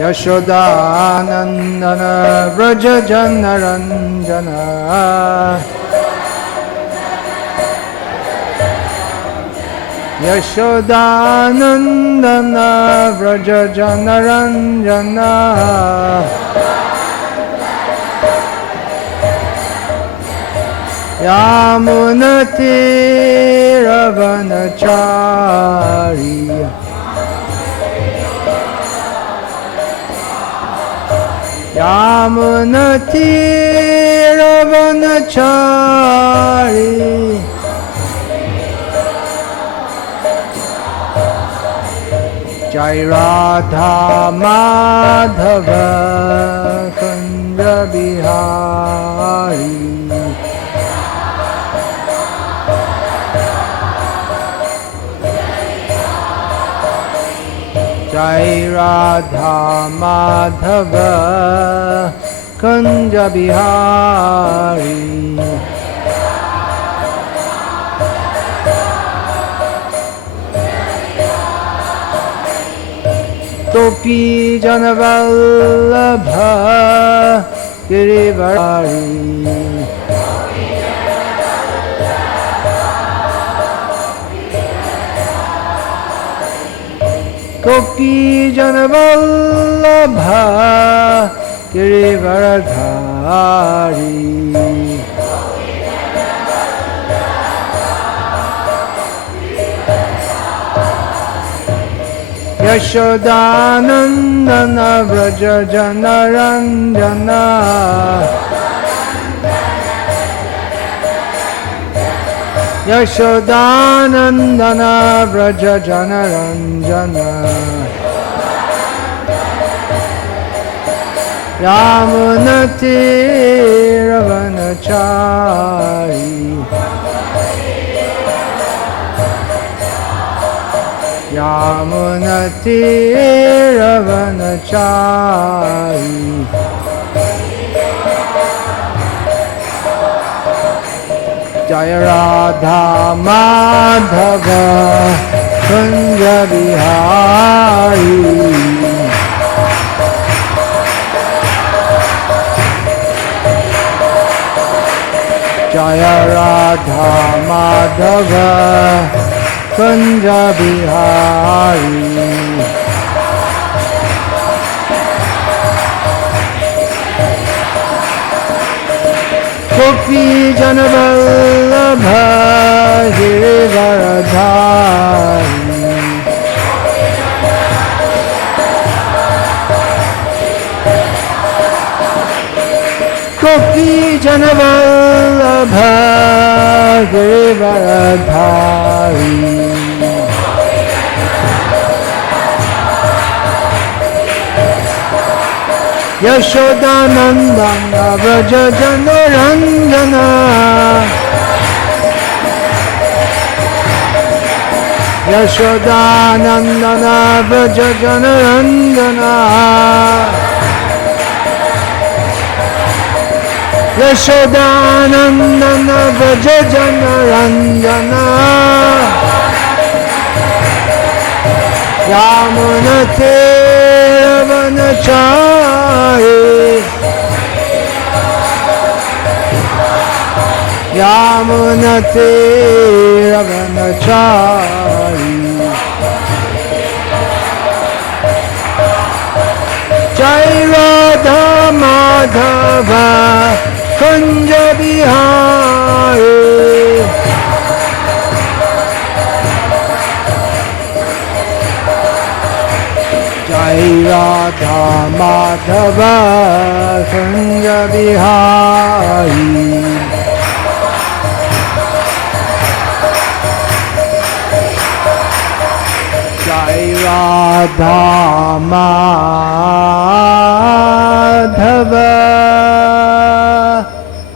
Yashodanandana Vraja Janaranjana Yashodanandana Vraja Janaranjana Yamunati Ravanachari Yamunati Ravanachari Jai Radha Madhava Kunja Bihari Jai Radha Madhava Kunja Bihari Topi Janavallabha Girivari Gopi Janavallabha Girivaradhari Yashodanandana Vraja Janaranjana Yashodanandana Vraja Janaranjana Yamunati Ravanachari Yamunati Ravanachari Jaya Radha Madhava Kunja Bihari Jaya Radha Madhava Kunja Bihari Gopi Janavallabha Girivaradhari Gopi Janavallabha Girivaradhari Yashodanandana Vraja Janaranjana Yashodanandana Vraja Janaranjana Yashodanandana Vraja Janaranjana Yamunate Ravanachari Yamunate Ravanachari Jai Radha Madhava Kunja Bihari Jai Radha Madhava Kunja Bihari Jai Radha Madhava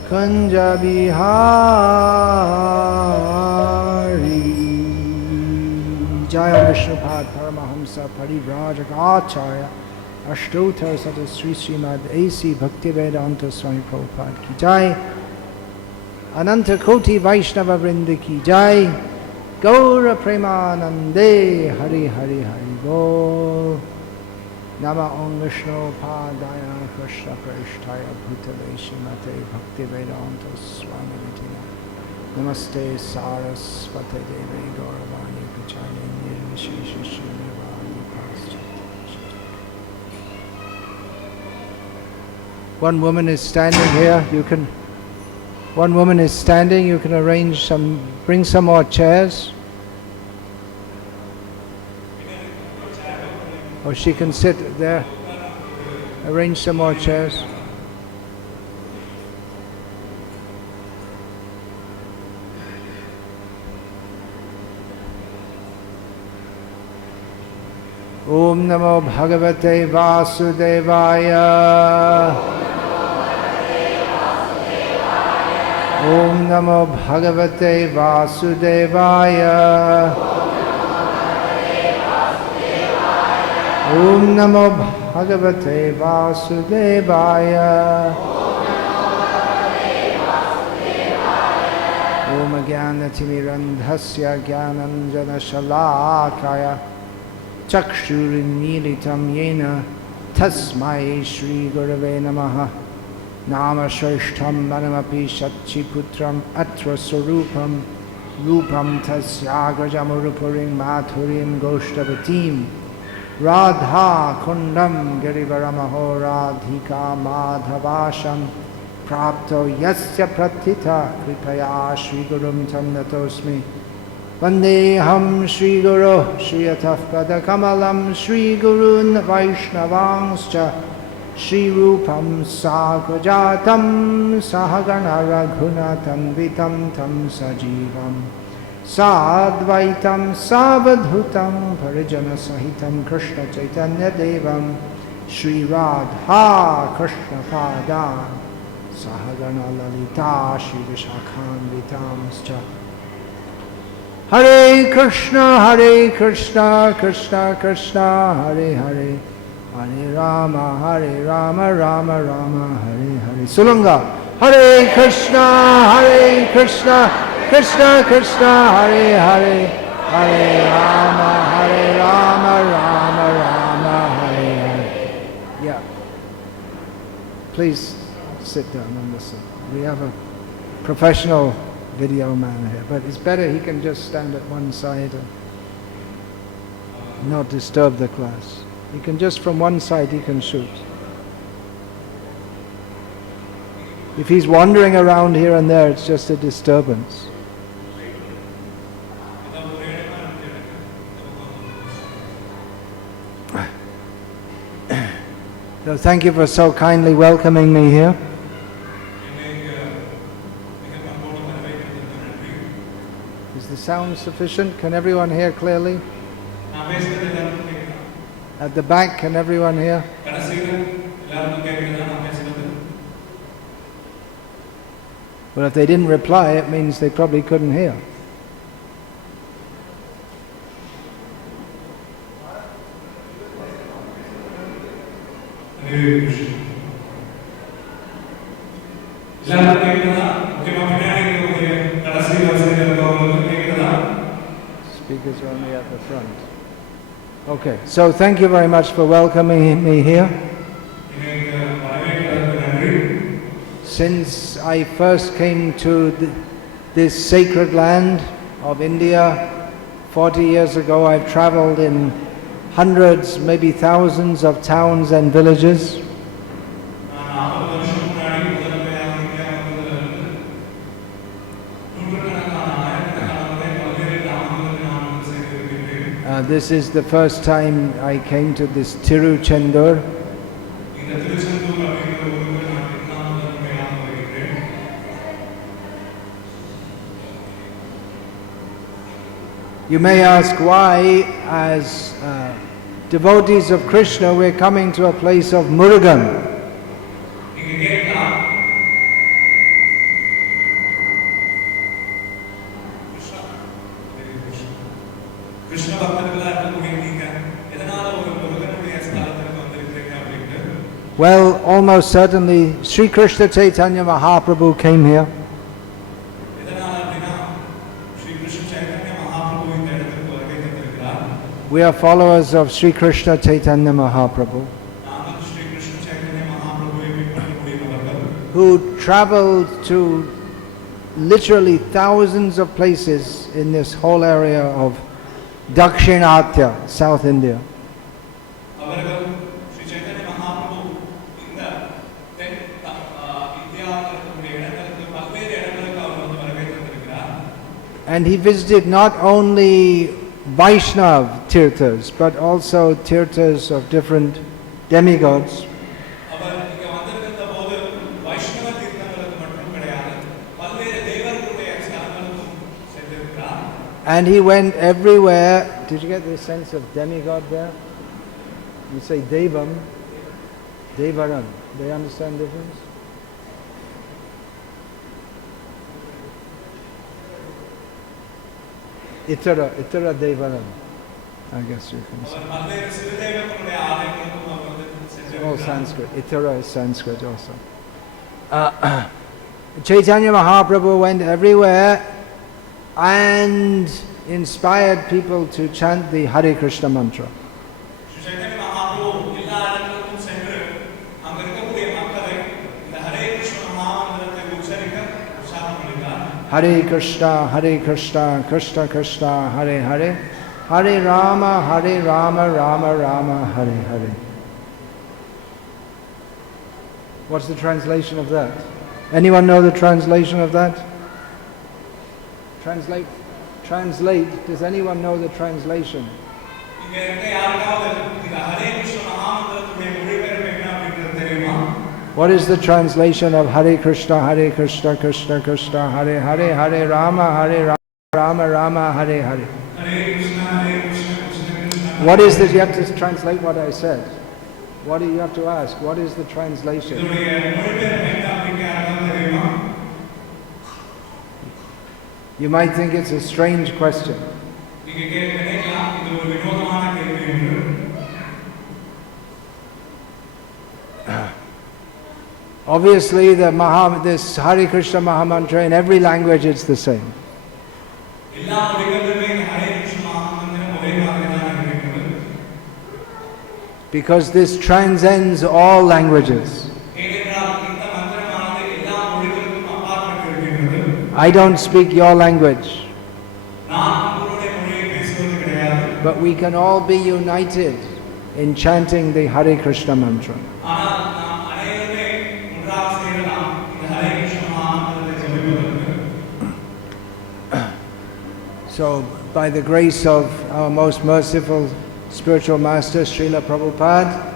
Kunja Bihari Jaya Vishnupad Paramahamsa Parivrajagacharya Ashtotar Sata Sri Srimad A.C. Bhaktivedanta Swami Prabhupada Ki Jai Ananta Koti Vaishnava Vrinda Ki Jai Gaura Premanande Hari Hari Hari Bol Nama Om Vishnu Padaya Krishna Krishtaya Bhutale Shrimate Bhaktivedanta Swami Niti Namaste Saraswate Devi Gauravani Pachani Nirvishesha Srinivani Paschati. One woman is standing here. One woman is standing. You can bring some more chairs. Or she can sit there. Arrange some more chairs. Om Namo Bhagavate Vasudevaya. Om Namo Bhagavate Vasudevaya. Om Namo Bhagavate Vasudevaya. Om Jnanatimirandhasya Jnananjana Shalakaya Chakshurimilitam Yena Tasmai Shri Gurave Namaha. Nama Shrishtam Manamapi Satchiputram Atra Sarupam Rupam Tasyagrajamurupurim Mathurim Goshtavatim Radha Kundam Girivaramaho Radhika Madhavasham Prapto Yasya Pratita Kripaya Shri Gurum Tam Natosmi Vandeham Shri Guru Shri Atafpada Kamalam Shri Gurun Vaishnavangscha Shri Rupam Sagrajatam Sahagana Raghunatam Vitam Tam Sajivam Sadvaitam Savadhutam Parijana Sahitam Krishna Chaitanya Devam Shri Radha Krishna Pada Sahagana Lalita Shri Vishakhan Vitamscha. Hare Krishna, Krishna Krishna, Hare Hare, Hare Rama, Rama Rama, Hare Hare. Sulunga. Hare Krishna, Krishna Krishna, Hare Hare, Hare Rama, Rama Rama, Hare Hare. Yeah. Please sit down and listen. We have a professional video man here, but it's better he can just stand at one side and not disturb the class. He can just from one side he can shoot. If he's wandering around here and there, it's just a disturbance. So thank you for so kindly welcoming me here. Is the sound sufficient? Can everyone hear clearly? At the back, can everyone hear? Well, if they didn't reply, it means they probably couldn't hear. Speakers are only at the front. Okay, so thank you very much for welcoming me here. Since I first came to this sacred land of India 40 years ago, I've traveled in hundreds, maybe thousands of towns and villages. This is the first time I came to this Tiruchendur. You may ask why, as devotees of Krishna, we're coming to a place of Murugan. Well, almost certainly Sri Krishna Chaitanya Mahaprabhu came here. We are followers of Sri Krishna Chaitanya Mahaprabhu, who traveled to literally thousands of places in this whole area of Dakshinatya, South India. And he visited not only Vaishnav Tirthas, but also Tirthas of different demigods. And he went everywhere. Did you get the sense of demigod there? You say Devam, Devaran. They understand the difference? Itara Devaran. I guess you can say. Oh, Sanskrit. Itara is Sanskrit also. Chaitanya Mahaprabhu went everywhere and inspired people to chant the Hare Krishna mantra. Hare Krishna, Krishna Krishna, Hare Hare, Hare Rama, Rama Rama, Hare Hare. What's the translation of that? Anyone know the translation of that? Translate. Does anyone know the translation? What is the translation of Hare Krishna, Krishna Krishna, Hare Hare, Hare Rama, Rama Rama, Hare Hare? What is this? You have to translate what I said. What do you have to ask? What is the translation? You might think it's a strange question. Obviously, this Hare Krishna Mahamantra, in every language it's the same. Because this transcends all languages. I don't speak your language, but we can all be united in chanting the Hare Krishna mantra. So, by the grace of our most merciful spiritual master, Srila Prabhupada,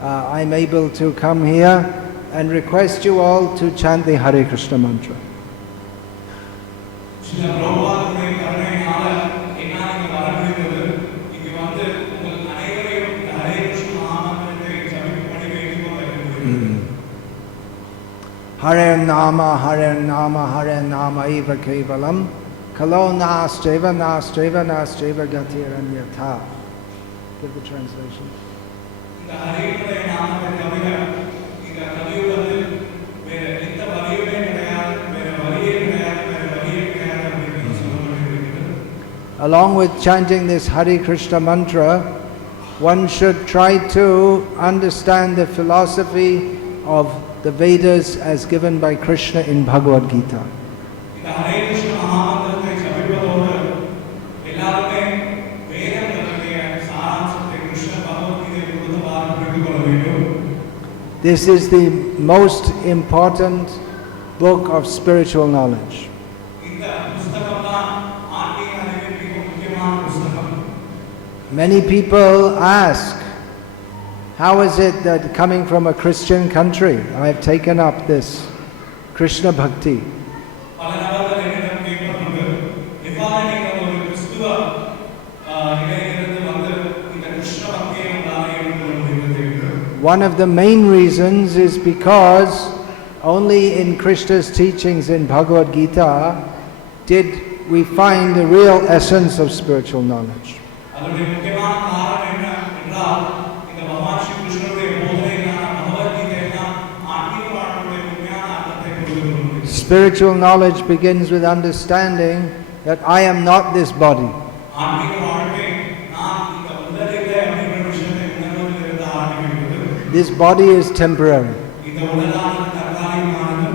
I'm able to come here and request you all to chant the Hare Krishna mantra. Hare Nama, Hare Nama, Hare Nama eva kevalam, kalo nastreva, nastreva, nastreva gatiranyatha. Give the translation. Along with chanting this Hare Krishna mantra, one should try to understand the philosophy of the Vedas as given by Krishna in Bhagavad Gita. This is the most important book of spiritual knowledge. Many people ask, how is it that coming from a Christian country, I have taken up this Krishna Bhakti? One of the main reasons is because only in Krishna's teachings in Bhagavad Gita did we find the real essence of spiritual knowledge. Spiritual knowledge begins with understanding that I am not this body. This body is temporary. இந்த உடலானது தற்காலிகமானது.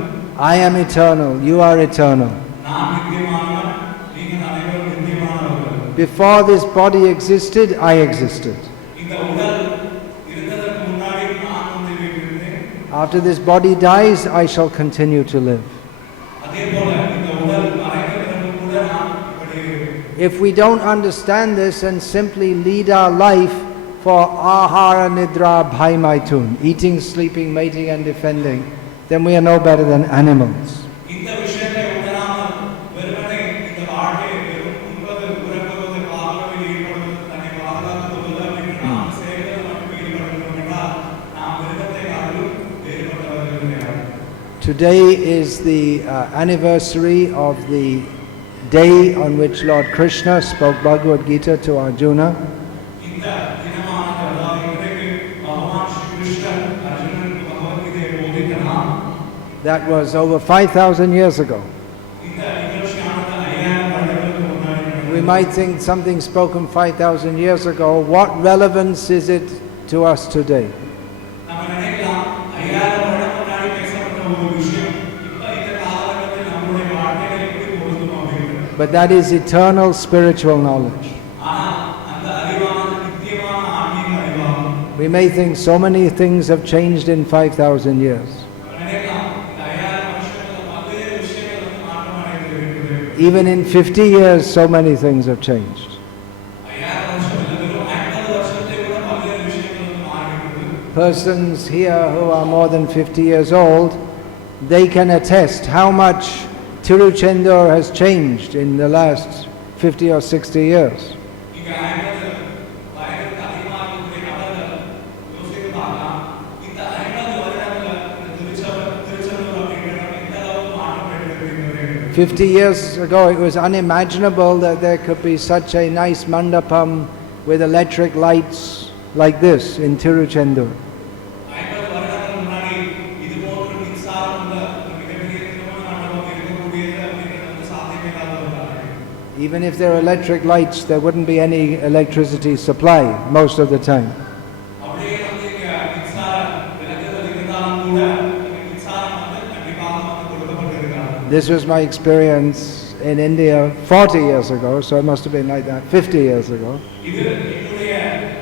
I am eternal. You are eternal. நான் நித்தியமானவன், நீங்கள் அனைவரும் நித்தியமானவர்கள். Before this body existed, I existed. இந்த உடல் இருந்ததற்கு முன்னாடி நான் வந்து இருந்தேன். After this body dies, I shall continue to live. அதேபோல இந்த உடல் மறைக்கப்பட்ட கூட நான் இப்படி இருப்பேன். If we don't understand this and simply lead our life for ahara nidra bhai maitun, eating, sleeping, mating and defending, then we are no better than animals. இந்த விஷயத்தை உணராமல் வெறுமனே இந்த வாழ்க்கையை வெறும் உண்பது, உறங்குவது, பாகங்களில் ஈடுபடுவது, தன்னை பாதுகாத்துக் கொள்வது அப்படின்னு நாம் செயல்கள் மட்டும் ஈடுபடுகிறோம் என்றால் நாம் மிருகத்தை காட்டிலும் வேறுபட்டவர்கள் கிடையாது. Today is the anniversary of the day on which Lord Krishna spoke Bhagavad Gita to Arjuna. இந்த தினமானது அதாவது இன்றைக்கு பகவான் ஸ்ரீ கிருஷ்ணர் அர்ஜுனனுக்கு பகவத்கீதையை போதித்த நாள். That was over 5,000 years ago. இந்த நிகழ்ச்சியானது 5000 வருடங்களுக்கு முன்னாடி நடந்தது. We might think something spoken 5,000 years ago, what relevance is it to us today? நம்ம நினைக்கலாம் 5000 வருடம் முன்னாடி பேசப்பட்ட ஒரு விஷயம் இப்ப இந்த காலகட்டத்தில் நம்முடைய வாழ்க்கையில எப்படி பொருந்தும் அப்படின்னு. But that is eternal spiritual knowledge. ஆனால் அந்த அறிவானது நித்தியமான ஆன்மீக அறிவாகும். We may think so many things have changed in 5,000 years. நம்ம நினைக்கலாம் இந்த 5000 வருஷத்துல பல்வேறு விஷயங்கள் வந்து மாற்றம் அடைந்திருக்கிறது. Even in 50 years, so many things have changed. 5000 வருஷம் இல்ல, வெறும் 50 வருஷத்தை விட பல்வேறு விஷயங்கள் வந்து மாறிவிட்டது. Persons here who are more than 50 years old, they can attest how much Tiruchendur has changed in the last 50 or 60 years. இங்க 50 வயதுக்கு அதிகமாக இருக்கிற நபர்கள் யோசித்து பார்க்கலாம். இந்த 50 வருடங்கள்ல இந்த திருச்செந்தூர் அப்படிங்கிற இடம் எந்த அளவுக்கு மாற்றம் அடைந்திருக்கிறது. 50 years ago, it was unimaginable that there could be such a nice mandapam with electric lights like this in Tiruchendur. 50 வருடங்களுக்கு முன்னாடி இது போன்ற மின்சாரம் உள்ள ஒரு மிகப்பெரிய திருமண மண்டபம் இருக்கக்கூடியது அப்படிங்கிறது வந்து சாத்தியமில்லாத ஒரு காரியம். Even if there are electric lights, there wouldn't be any electricity supply most of the time. அப்படியே வந்து இங்க மின்சார விளக்குகள் இருந்தாலும் கூட இங்க மின்சாரம் வந்து கண்டிப்பாக வந்து கொடுக்கப்பட்டிருக்காது. This was my experience in India 40 years ago, so it must have been like that 50 years ago. இது என்னுடைய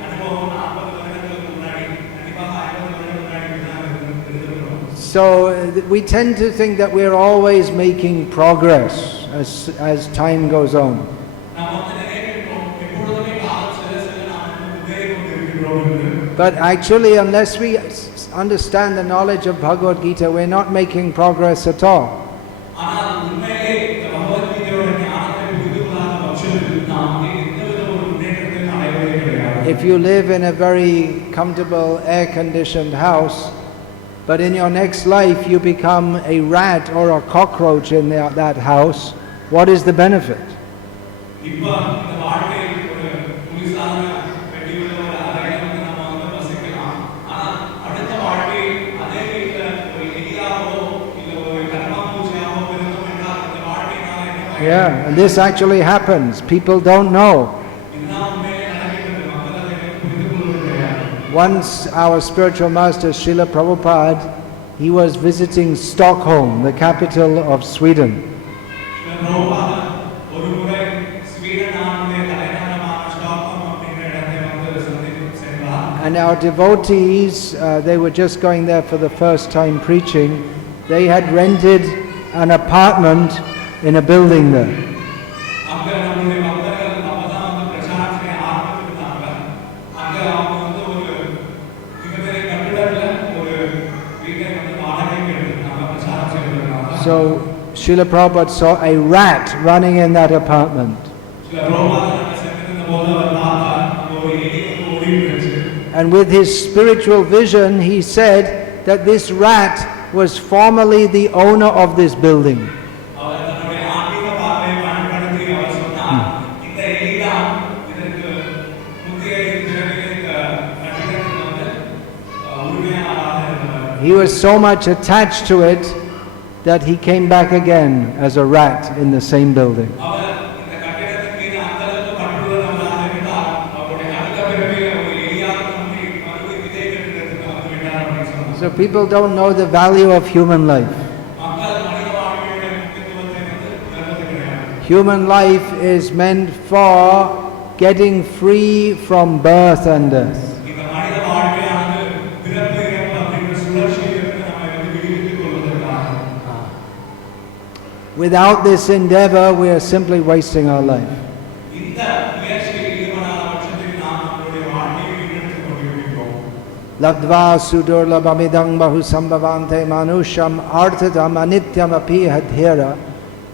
அனுபவம் 40 வருடங்களுக்கு முன்னாடி கண்டிப்பாக 50 வருடங்களுக்கு முன்னாடி நான் இருந்திருக்கிறோம். So we tend to think that we're always making progress as time goes on. நாம் வந்து நினைக்கிறோம் எப்பொழுதுமே காலம் செல்ல செல்ல நாம் வந்து முன்னேறி கொண்டிருக்கிறோம் என்று. But actually, unless we understand the knowledge of Bhagavad Gita, we're not making progress at all. ஆனால் உண்மையிலே இந்த பகவத்கீதையோட ஞானத்தை புரிந்து கொள்ளாத பட்சத்தில் நாம் வந்து எந்தவித ஒரு முன்னேற்றத்தையும் அடைவதே கிடையாது. If you live in a very comfortable, air-conditioned house, but in your next life you become a rat or a cockroach in that house, what is the benefit? இப்ப இந்த வாழ்க்கை ஒரு குளிர்சாதன பெட்டியுள்ள ஒரு அறையில வந்து நம்ம வந்து வசிக்கலாம். ஆனால் அடுத்த வாழ்க்கை அதே வீட்டுல ஒரு எலியாவோ இல்ல ஒரு கர்மாம்பூச்சியாவோ பிறந்தோம் என்றால் இந்த வாழ்க்கையினால என்ன பயன்? Yeah, and this actually happens. People don't know. இதுதான் உண்மையிலே நடக்கிறது. மக்கள் அதை புரிந்து கொள்வது கிடையாது. Once our spiritual master Srila Prabhupada, he was visiting Stockholm, the capital of Sweden. இந்த பிரபுபாதர் ஒரு முறை ஸ்வீடன் நாட்டுடைய தலைநகரமான ஸ்டாக்ஹோம் அப்படிங்கிற இடத்தை வந்து சென்றார். And our devotees, they were just going there for the first time preaching. They had rented an apartment in a building there. அங்க நம்முடைய பக்தர்கள் அப்பதான் வந்து பிரச்சாரம் செய்ய ஆரம்பிச்சிருந்தாங்க. அங்க அவங்க வந்து ஒரு மிகப்பெரிய கட்டிடத்துல ஒரு வீட்டை வந்து வாடகைக்கு எடுத்துட்டாங்க பிரச்சாரம் செய்வதற்காக. So Srila Prabhupada saw a rat running in that apartment. சில பிரபுபாதர் அங்க சென்றிருந்த போது அவர் பார்த்தார் அங்க ஒரு எலி வந்து ஓடிட்டு இருந்துச்சு. And with his spiritual vision, he said that this rat was formerly the owner of this building. அவர் தன்னுடைய ஆன்மீக பார்வையை பயன்படுத்தி அவர் சொன்னார் இந்த எலிதான் இதற்கு முந்தைய பிறவியில் இந்த கட்டிடத்துக்கு வந்து உரிமையாளராக இருந்தவர். He was so much attached to it that he came back again as a rat in the same building. அவர் இந்த கட்டிடத்தின் மீது அந்த அளவுக்கு பற்றுள்ளவராக இருந்தார் அவருடைய அடுத்த பிறவியில் ஒரு எலியாக தோன்றி மறுபடியும் இதே கட்டிடத்துக்கு வந்து விட்டார் So people don't know the value of human life. மக்கள் மனித வாழ்க்கையோட முக்கியத்துவத்தை உணர்வது கிடையாது. Human life is meant for getting free from birth and death. இந்த மனித வாழ்க்கையானது பிறப்பு இறப்பு அப்படிங்கிற சுழற்சியிலிருந்து நம்மை விடுவித்துக் கொள்வதற்காக. Without this endeavor, we are simply wasting our life. இந்த முயற்சியில் ஈடுபடாத பட்சத்தில் நாம் நம்முடைய வாழ்க்கையை வீணடித்துக் கொண்டிருக்கிறோம். Labdva sudurlabhamidam bahusambhavante manusham arthadam anityam apiha dhira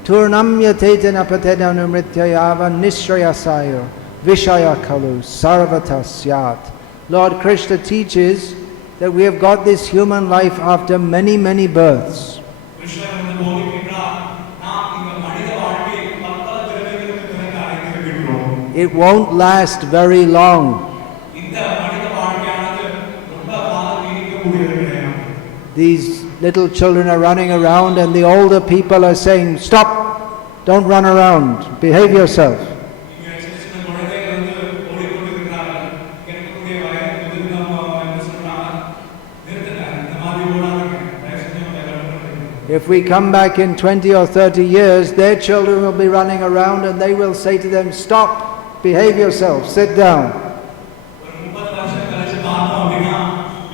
turnam yatetana patedanu mrityayava nishrayasaya vishaya kalu sarvata syat. Lord Krishna teaches that we have got this human life after many, many births. கிருஷ்ணர் வந்து போதிக்கின்றார், நாம் இந்த மனித வாழ்க்கையை பற்பல பிறவிகளுக்கு பிறகு அடைந்திருக்கிறோம். It won't last very long. இந்த மனித வாழ்க்கையானது ரொம்ப காலம் நீடிக்கக்கூடியது கிடையாது. These little children are running around and the older people are saying, stop, don't run around, behave yourself. இங்க சின்ன சின்ன குழந்தைகள் வந்து ஓடிக்கொண்டிருக்கிறார்கள். இருக்கக்கூடிய வயது முதிர்ந்தவங்க என்ன சொல்றாங்க, நிறுத்துங்க, இந்த மாதிரி ஓடாதீங்க, தயவு செஞ்சு உங்களை கட்டுப்படுத்துங்க. If we come back in 20 or 30 years, their children will be running around and they will say to them, stop, behave yourself, sit down. ஒரு 30 வருஷம் கழிச்சு பார்த்தோம் அப்படின்னா,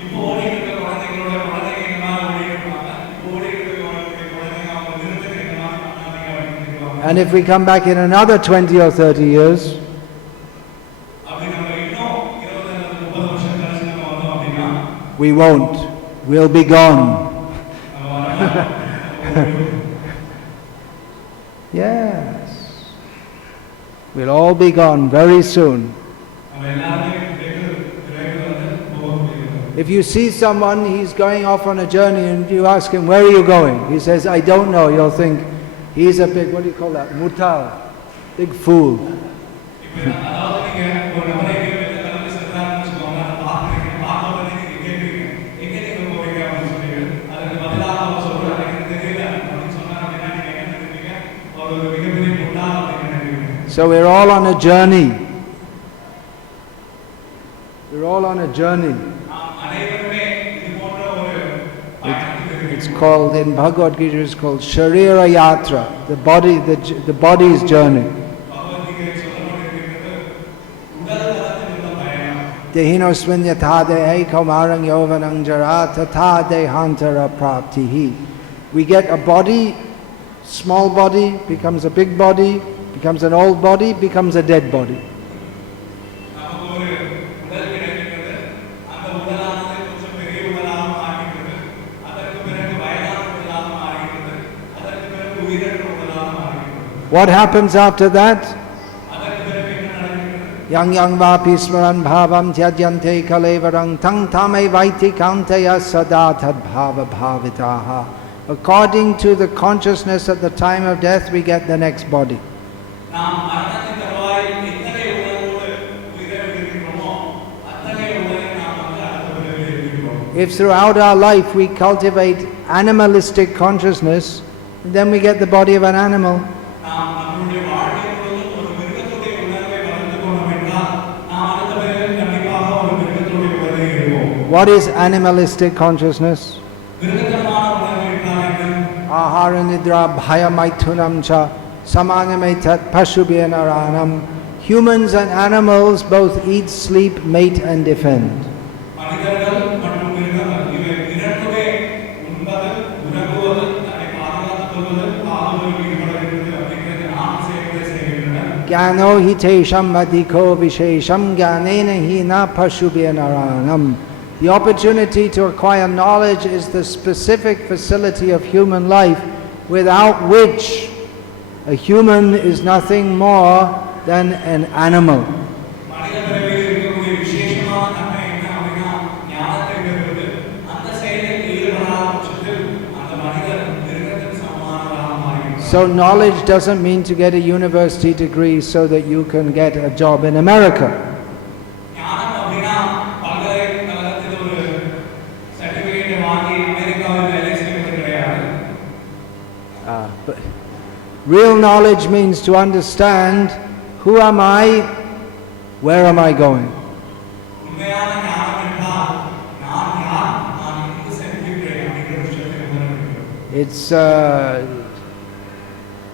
இப்போ ஓடிட்டு இருக்க குழந்தைங்களோட குழந்தைங்க இந்த மாதிரி ஓடிட்டு இருப்பாங்க. இப்போ ஓடிட்டு இருக்க குழந்தைங்க அவங்க நிறுத்துங்க, இந்த மாதிரி பண்ணாதீங்க அப்படின்னு சொல்லுவாங்க. And if we come back in another 20 or 30 years, அப்படி நம்ம இன்னும் 20 அல்லது 30 வருஷம் கழிச்சு நம்ம வந்தோம் அப்படின்னா, we won't. We'll be gone. நம்ம வரலாம். Yes. We'll all be gone very soon. நம்ம எல்லாருமே விரைவில் வந்து போக முடியும். If you see someone, he's going off on a journey and you ask him, where are you going? He says, I don't know. You'll think, he's a big, what do you call that? Mutal. Big fool. இப்போ அதாவது நீங்க ஒரு நபரை எங்கேயோ வெளில கிளம்பி சென்றாருன்னு வச்சுக்கோங்க, அதை பார்க்குறீங்க, பார்த்த உடனே நீங்க கேட்குறீங்க, எங்கே நீங்க போறீங்க அப்படின்னு சொல்லிட்டு, அதுக்கு பதிலாக அவர் சொல்றாரு, எனக்கு தெரியல அப்படின்னு சொன்னார் அப்படின்னா நீங்க என்ன நினைப்பீங்க? அவர் ஒரு மிகப்பெரிய முட்டாள் அப்படின்னு நினைப்பீங்க. So we're all on a journey. We're all on a journey. நாம் அனைவருமே இது போன்ற ஒரு பயணத்தில் It's இருக்கிறோம். called, in Bhagavad Gita, it's called Sharira Yatra, the body's journey. Bhagavad Gita சொல்லப்பட்டிருக்கிறது உடல் தளத்தில் உள்ள பயணம். Dehinosmin yatha dehe kaumarang yovanang jara tatha dehantara praptihi. We get a body, small body, becomes a big body, becomes an old body, becomes a dead body. நமக்கு ஒரு உடல் கிடைக்கிறது, அந்த உடலானது கொஞ்சம் பெரிய உடலாக மாறுகிறது, அதற்கு பிறகு வயதான உடலாக மாறுகிறது, அதற்கு பிறகு உயிரற்ற உடலாக மாறுகிறது. What happens after that? அதற்கு பிறகு என்ன நடக்கிறது? Yang yang vapi smaran bhavam tyajyante kalevarang tang tame vaiti kantaya sada tad bhava bhavitaha. According to the consciousness at the time of death, we get the next body. நாம் மரணத்தின் தருவாயில் எத்தகைய உணர்வோடு உயிரை விடுகிறோமோ அத்தகைய உணரை நாம் வந்து அடுத்த பிறவியில் இருக்கிறோம். If throughout our life we cultivate animalistic consciousness, then we get the body of an animal. நாம் நம்முடைய வாழ்க்கை முழுவதும் ஒரு மிருகத்துடைய உணர்வை வளர்த்துக் கொண்டோம் என்றால் நாம் அடுத்த பிறவியில் கண்டிப்பாக ஒரு மிருகத்துடைய உணர்வை இருப்போம். What is animalistic consciousness? மிருகத்தனமான உணர்வு என்றால் என்ன? Ahara nidra bhaya maithunam cha samanamaitat pashubhyenaranam. Humans and animals both eat, sleep, mate and defend. மனிதர்கள் மற்றும் மிருகங்கள் இவை இரண்டுமே உண்பது, உறங்குவது, தன்னை பாதுகாத்துக் கொள்வது, பாதுகாப்பில் ஈடுபடுகிறது அப்படிங்கிறது நாம் செய்வதை செய்கின்றன. Gyano hitesham adhiko vishesham gyanena hina pashubhyenaranam. The opportunity to acquire knowledge is the specific facility of human life, without which a human is nothing more than an animal. மனித பிறவியில் இருக்கக்கூடிய விசேஷமான தன்மை என்ன அப்படின்னா ஞானத்தை பெறுவது. அந்த செயலில் ஈடுபடாத பட்சத்தில் அந்த மனிதர் மிருகத்திற்கு சமமானவராக மாறுகிறார். So knowledge doesn't mean to get a university degree so that you can get a job in America. ஞானம் அப்படின்னா பல்கலைக்கழகத்தில் ஒரு சர்டிபிகேட்டை வாங்கி அமெரிக்காவில் வேலை செய்வது கிடையாது. But real knowledge means to understand, who am I, where am I going? உண்மையான ஞானம் என்றால் நான் யார், நான் எங்கு செல்ல It's a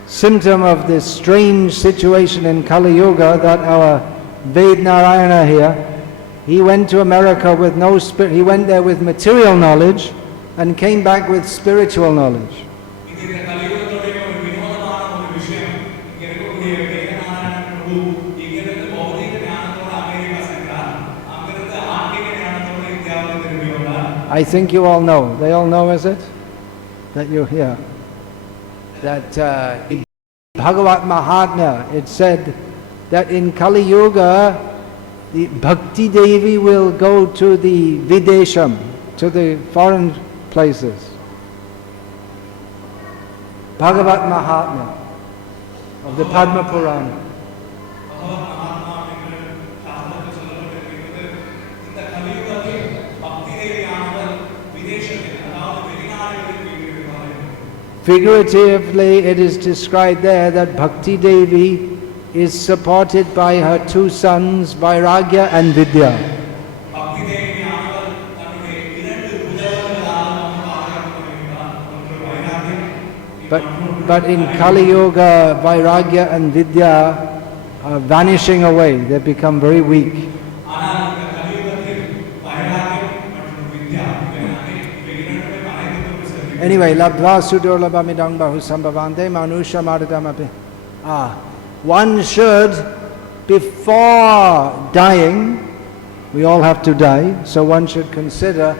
symptom of this strange situation in Kali Yuga that our Ved Narayana here, he went to America with no spirit, he went there with material knowledge and came back with spiritual knowledge. I think you all know. They all know, is it? That you're here. That in Bhagavat Mahatmya, it said that in Kali Yuga, the Bhakti Devi will go to the Videsham, to the foreign places. Bhagavat Mahatmya of the Padma Purana. Figuratively, it is described there that Bhakti Devi is supported by her two sons, Vairagya and Vidya. But in Kali Yuga, Vairagya and Vidya are vanishing away. They become very weak. Anyway, labdva sudurlabhamidang bahusambhavante manusha maradamapi. One should, before dying, we all have to die, so one should consider,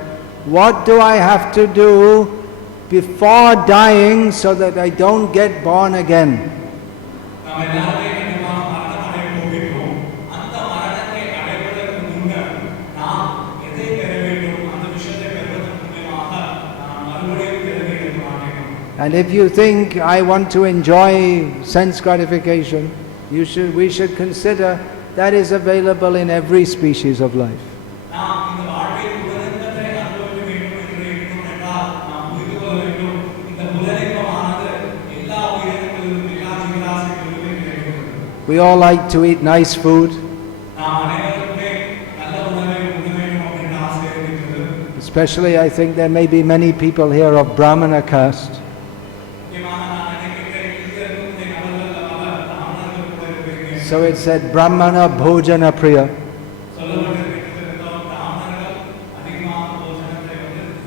what do I have to do before dying so that I don't get born again? And if you think, I want to enjoy sense gratification, we should consider that is available in every species of life. We all like to eat nice food. Especially, I think there may be many people here of Brahmana caste. So it said Brahmana Bhojana Priya.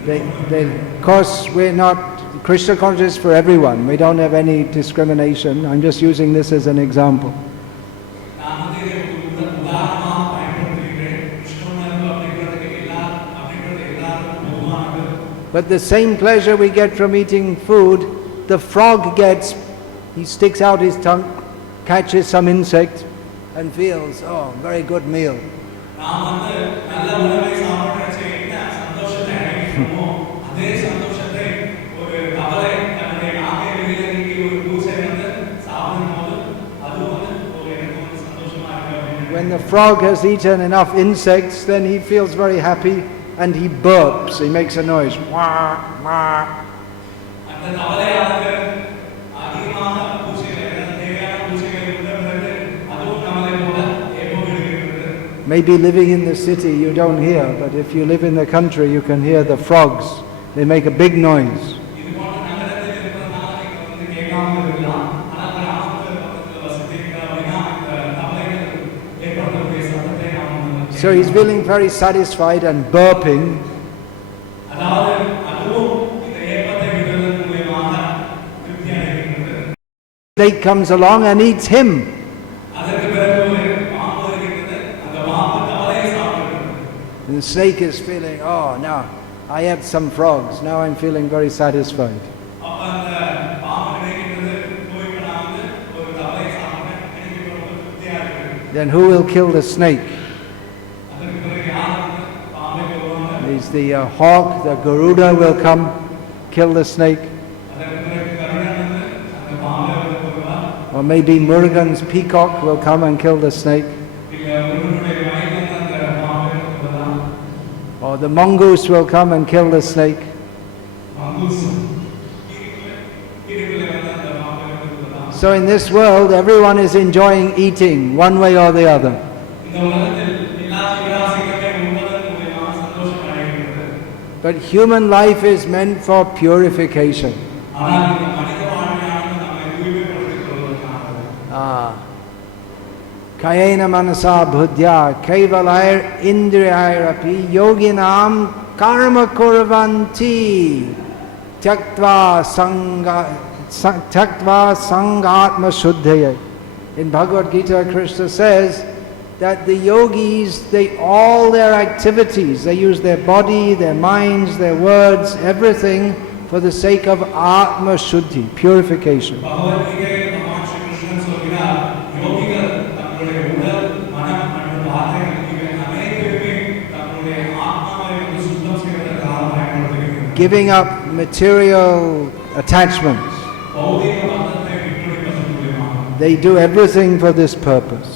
Of course, we're not Krishna conscious for everyone. We don't have any discrimination. I'm just using this as an example. But the same pleasure we get from eating food, the frog gets. He sticks out his tongue, catches some insect and feels, oh, very good meal. When the frog has eaten enough insects, then he feels very happy and he burps, he makes a noise. Wah, wah. Maybe living in the city you don't hear, but if you live in the country you can hear the frogs. They make a big noise. So he's feeling very satisfied and burping. Snake comes along and eats him. And the snake is feeling, oh, now I have some frogs, now I'm feeling very satisfied. Then who will kill the snake? Is the hawk, the Garuda will come, kill the snake. Or maybe Murugan's peacock will come and kill the snake. Or the mongoose will come and kill the snake. So in this world, everyone is enjoying eating, one way or the other. But human life is meant for purification. ஆனால் இந்த மனித வாழ்க்கையானது நம்மை தூய்மைப்படுத்திக் கொள்வதற்கானது. Kayena manasa buddhya kaivalayar indriyairapi yoginam karma kurvanti tyaktva sangatma shuddhaya. In Bhagavad Gita, Krishna says that the yogis, all their activities, they use their body, their minds, their words, everything for the sake of Atma Shuddhi, purification. Giving up material attachments. They do everything for this purpose.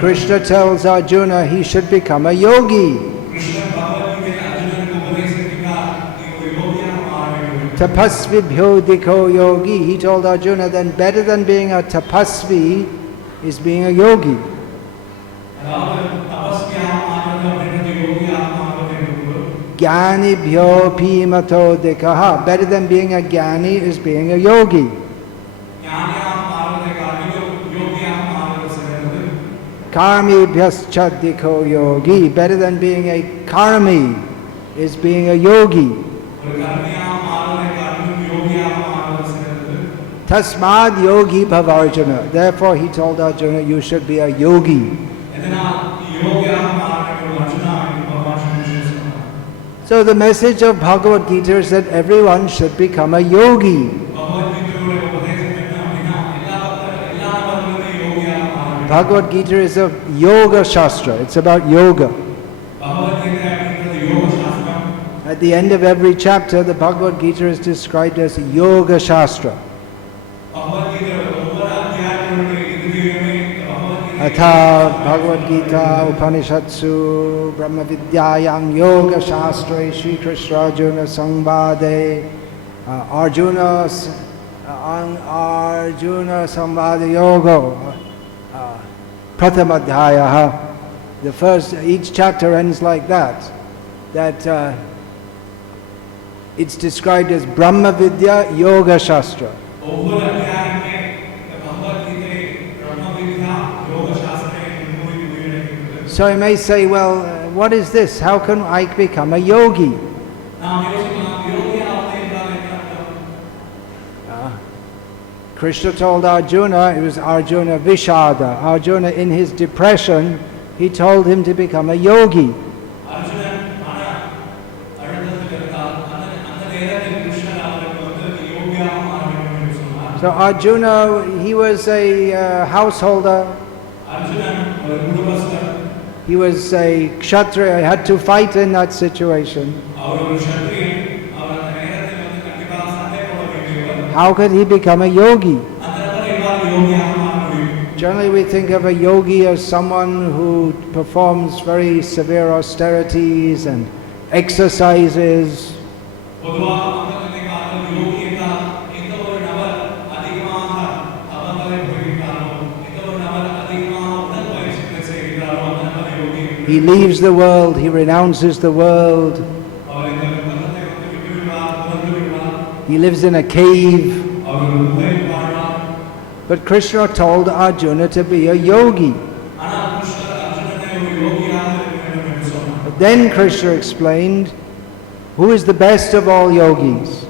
Krishna tells Arjuna he should become a yogi. Tapasvibhyo dikho yogi. He told Arjuna then better than being a tapasvi is being a yogi. Jnanibhyo pimato dikaha. Better than being a jnani is being a yogi. Karmibhyascha dikho yogi. Better than being a karmi is being a yogi. Tasmad yogi bhavarjuna. Therefore he told Arjuna, you should be a yogi. So the message of Bhagavad Gita is that everyone should become a yogi. Bhagavad Gita is a yoga shastra. It's about yoga. At the end of every chapter, the Bhagavad Gita is described as yoga shastra. Atha Bhagavad Gita Upanishatsu Brahma Vidyayam Yoga Shastra Shri Krishna Arjuna Samvade Arjuna Samvada Yoga Prathamadhyaha. The first, each chapter ends like that. It's described as Brahma Vidya Yoga Shastra. So I may say, well, what is this? How can I become a yogi? Krishna told Arjuna, it was Arjuna Vishada. Arjuna, in his depression, he told him to become a yogi. So Arjuna, he was a householder. He was a kshatriya, he had to fight in that situation. How could he become a yogi? Generally we think of a yogi as someone who performs very severe austerities and exercises. He leaves the world, he renounces the world. He lives in a cave. But Krishna told Arjuna to be a yogi. But then Krishna explained, who is the best of all yogis?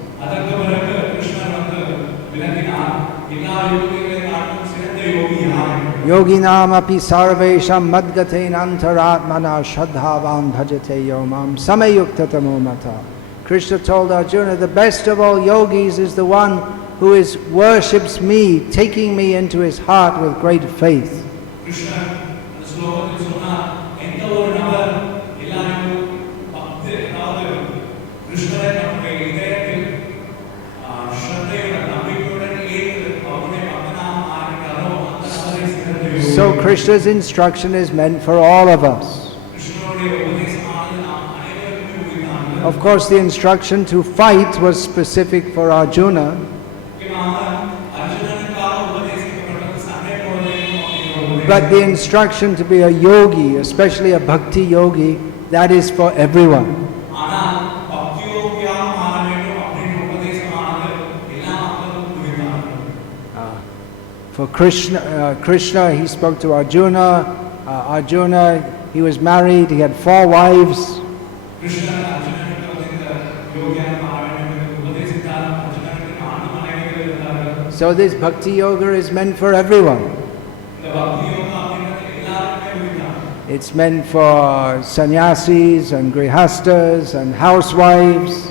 Yoginam api sarvesham madgatein antaratmana shadhavam bhajate yomam samayuktatamo mata. Krishna told Arjuna, the best of all yogis is the one who worships me, taking me into his heart with great faith. So Krishna's instruction is meant for all of us. Of course, the instruction to fight was specific for Arjuna. But the instruction to be a yogi, especially a bhakti yogi, that is for everyone. For Krishna, he spoke to Arjuna. Arjuna, he was married, he had 4 wives. So this bhakti yoga is meant for everyone. It's meant for sannyasis and grihastas and housewives.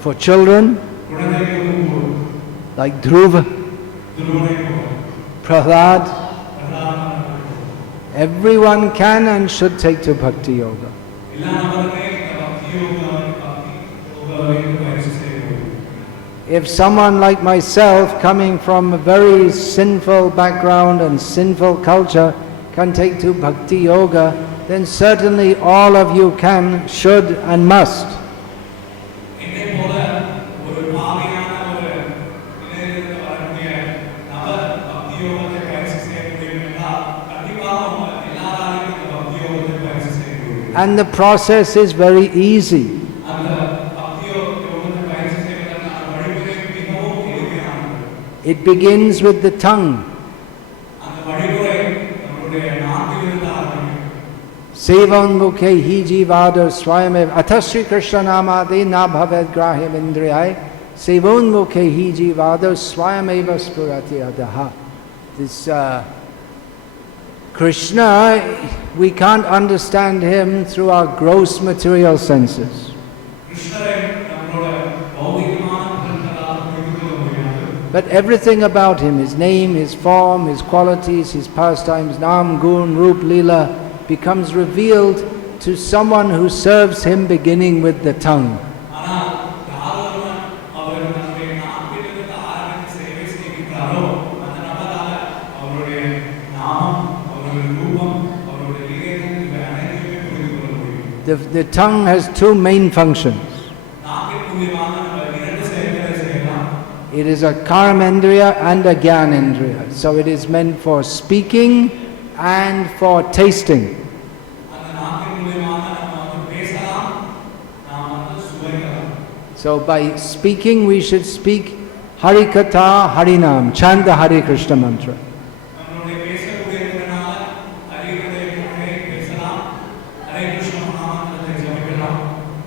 For children, like Dhruva, Prahlad. Everyone can and should take to bhakti yoga. If someone like myself, coming from a very sinful background and sinful culture, can take to bhakti yoga, then certainly all of you can, should and must. And the process is very easy. It begins with the tongue. Sevan mukhe hi jivado swayamev atasri krishna namade na bhaved grahyam indriyai sevan mukhe hi jivado swayameva spurati adaha. This Krishna, we can't understand him through our gross material senses. But everything about him, his name, his form, his qualities, his pastimes, Nam, Gun, Rup, Lila, becomes revealed to someone who serves him beginning with the tongue. The tongue has 2 main functions. It is a karamendriya and a gyanendriya. So it is meant for speaking and for tasting. So by speaking we should speak Harikatha Harinam, chant the Hare Krishna mantra.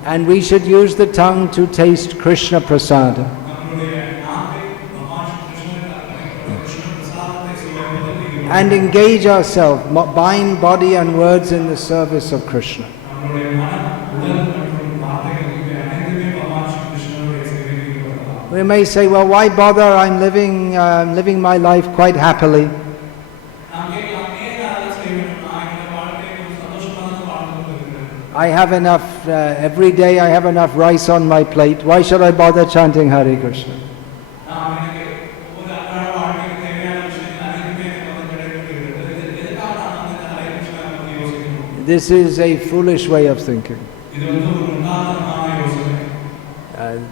And we should use the tongue to taste Krishna prasada. And engage ourselves, bind body and words in the service of Krishna. We may say, well, why bother? I'm living my life quite happily. I have enough, every day I have enough rice on my plate. Why should I bother chanting Hare Krishna? This is a foolish way of thinking.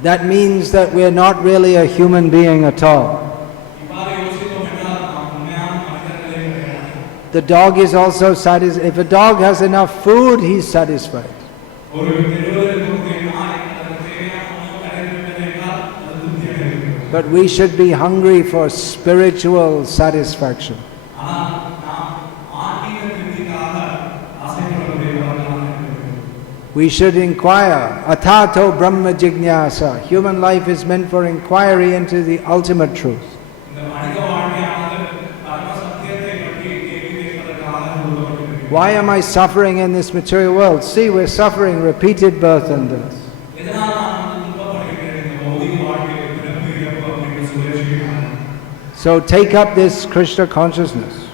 That means that we're not really a human being at all. The dog is also satisfied. If a dog has enough food, he's satisfied. But we should be hungry for spiritual satisfaction. We should inquire. Atato Brahma Jignasa. Human life is meant for inquiry into the ultimate truth. Why am I suffering in this material world? See, we're suffering repeated birth and death. So take up this Krishna consciousness.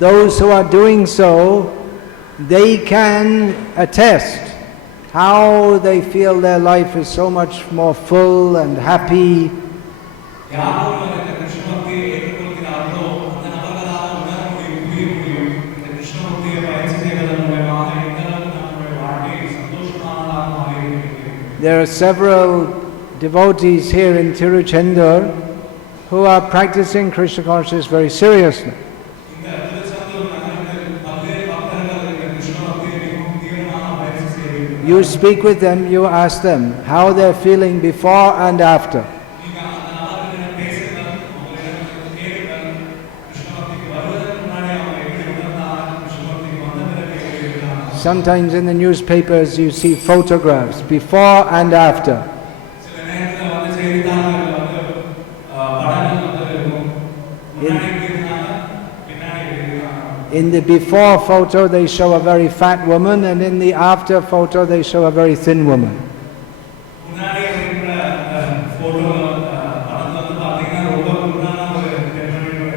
Those who are doing so, they can attest how they feel their life is so much more full and happy. There are several devotees here in Tiruchendur who are practicing Krishna consciousness very seriously. You speak with them, you ask them how they're feeling before and after. நீங்க அந்த நபர்களிடம் பேசுங்கள், அவங்களிடம் கேளுங்கள், கிருஷ்ண பக்திக்கு வருவதற்கு முன்னாடி அவங்க எப்படி உணர்ந்தாங்க, கிருஷ்ண பக்திக்கு வந்த பிறகு எப்படி இருந்தாங்க. Sometimes in the newspapers you see photographs before and after. சில நேரத்துல வந்து செய்தித்தாள்கள் வந்து படங்கள் வந்து இருக்கும். முன்னாடி எப்படி இருந்தாங்க, பின்னாடி எப்படி இருந்தாங்க. In the before photo they show a very fat woman, and in the after photo they show a very thin woman. முன்னாடி இருக்கிற போட்டோ படத்துல வந்து பாத்தீங்கன்னா ரொம்ப குண்டான ஒரு பெண்மணியோட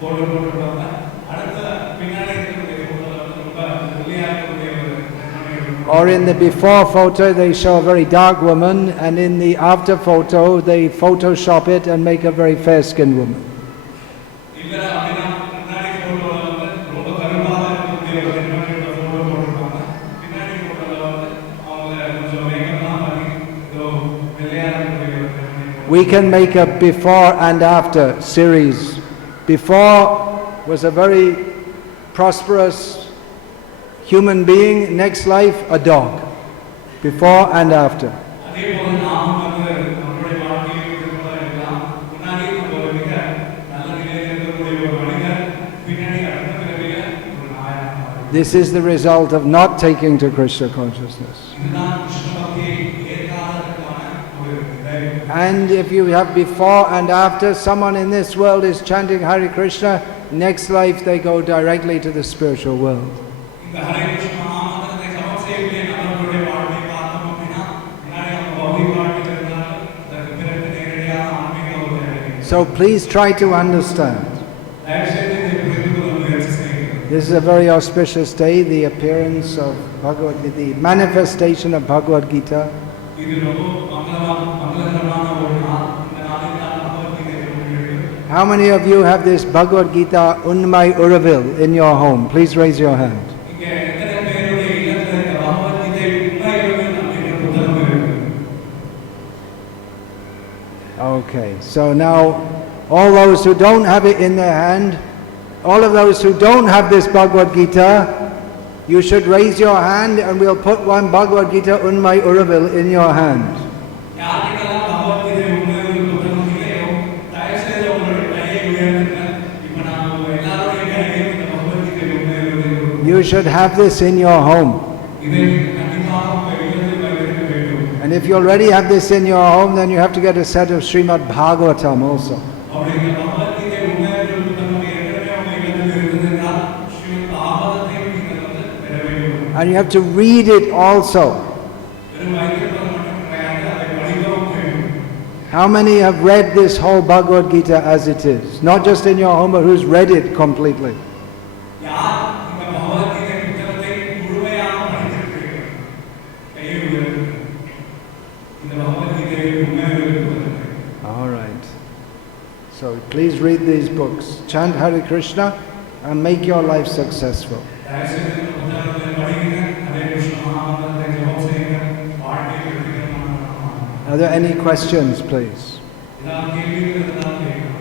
போட்டோ போட்டுருப்பாங்க. அடுத்த பின்னாடி இருக்கிற போட்டோல வந்து ரொம்ப ஒல்லியா இருக்கக்கூடிய ஒரு பெண்மணி. Or in the before photo they show a very dark woman, and in the after photo they photoshop it and make a very fair-skinned woman. இல்ல அப்படினா முன்னாடி போட்டோல வந்து ரொம்ப கருப்பாக இருக்கக்கூடிய ஒரு பெண்மணியோட போட்டோ போட்டுருப்பாங்க. பின்னாடி போட்டோல வந்து அவங்க கொஞ்சம் மேக்கப்லாம் பண்ணி ஏதோ வெள்ளையா இருக்கக்கூடிய ஒரு பெண்மணி. We can make a before and after series. Before was a very prosperous human being, next life a dog. Before and after. அதே போல நாமும் வந்து நம்மளுடைய வாழ்க்கையில் இருக்கிறதா இருக்கலாம். முன்னாடி நம்ம ஒரு மிக நல்ல நிலையில் இருக்கக்கூடிய ஒரு மனிதர், பின்னாடி அடுத்த பிறவில ஒரு நாயாக. This is the result of not taking to Krishna consciousness. இதுதான் கிருஷ்ண பக்தியை ஏற்காததற்கான ஒரு விளைவு. And if you have before and after, someone in this world is chanting Hare Krishna, next life they go directly to the spiritual world. இந்த ஹரே கிருஷ்ண மகாமந்திரத்தை ஜபம் செய்யக்கூடிய நபர்களுடைய வாழ்வை பார்த்தோம் அப்படின்னா முன்னாடி அவங்க பௌதிக வாழ்க்கையில் இருந்தாலும் அதற்கு பிறகு நேரடியாக ஆன்மீக உதவி. So please try to understand. தயவு செய்து இதை புரிந்து கொள்ள முயற்சி செய்யுங்கள். This is a very auspicious day, the appearance of Bhagavad Gita, the manifestation of Bhagavad Gita. இது ரொம்ப மங்களகரமான ஒரு நாள். இந்த நாளில் தான் பகவத்கீதை வெளியிடுகிறது. How many of you have this Bhagavad Gita Unmai Uravil in your home? Please raise your hand. இங்கே எத்தனை பேருடைய இல்லத்தில் இந்த பகவத்கீதை உண்மையுடன் அப்படின்ற புத்தகம் இருக்கு? Okay, so now all those who don't have it in their hand, all of those who don't have this Bhagavad Gita, you should raise your hand and we'll put one Bhagavad Gita Unmai Uravil in your hand. யாருக்கெல்லாம் பகவத்கீதை உண்மையுடன் புத்தகம் இல்லையோ தயவு செய்து உங்களுடைய கையை உயர்த்துங்கள். இப்போ நாம எல்லாருடைய கையிலும் இந்த பகவத்கீதை உண்மையுடன் You should have this in your home. இதை கண்டிப்பாக உங்கள் இல்லத்தில் வைத்திருக்க வேண்டும். And if you already have this in your home, then you have to get a set of Srimad Bhagavatam also. அப்படிங்கிற பகவத்கீதை உண்மையுடன் புத்தகம் ஏற்கனவே உங்கள் இல்லத்தில் இருந்ததென்றால் ஸ்ரீமத் பாகவதத்தையும் நீங்கள் வந்து பெற வேண்டும். And you have to read it also. வெறும் வைத்திருப்பது மட்டும் கிடையாது, அதை படிக்கவும் வேண்டும். How many have read this whole Bhagavad Gita as it is? Not just in your home, but who's read it completely? யார் இந்த பகவத்கீதை புத்தகத்தை முழுமையாக படித்திருக்கிறீர்கள்? கையை உயர்த்துங்கள். இந்த பகவத்கீதையை உண்மையுடன் புத்தகம். All right. So please read these books. Chant Hare Krishna and make your life successful. தயவு செய்து இந்த புத்தகத்தை படிங்க. ஹரே கிருஷ்ண மகாமந்திரத்தை ஜபம் செய்யுங்க. வாழ்க்கையில் வெற்றிகரமான Are there any questions, please? ஏதாவது கேள்விகள் இருந்தால் கேட்கலாம்.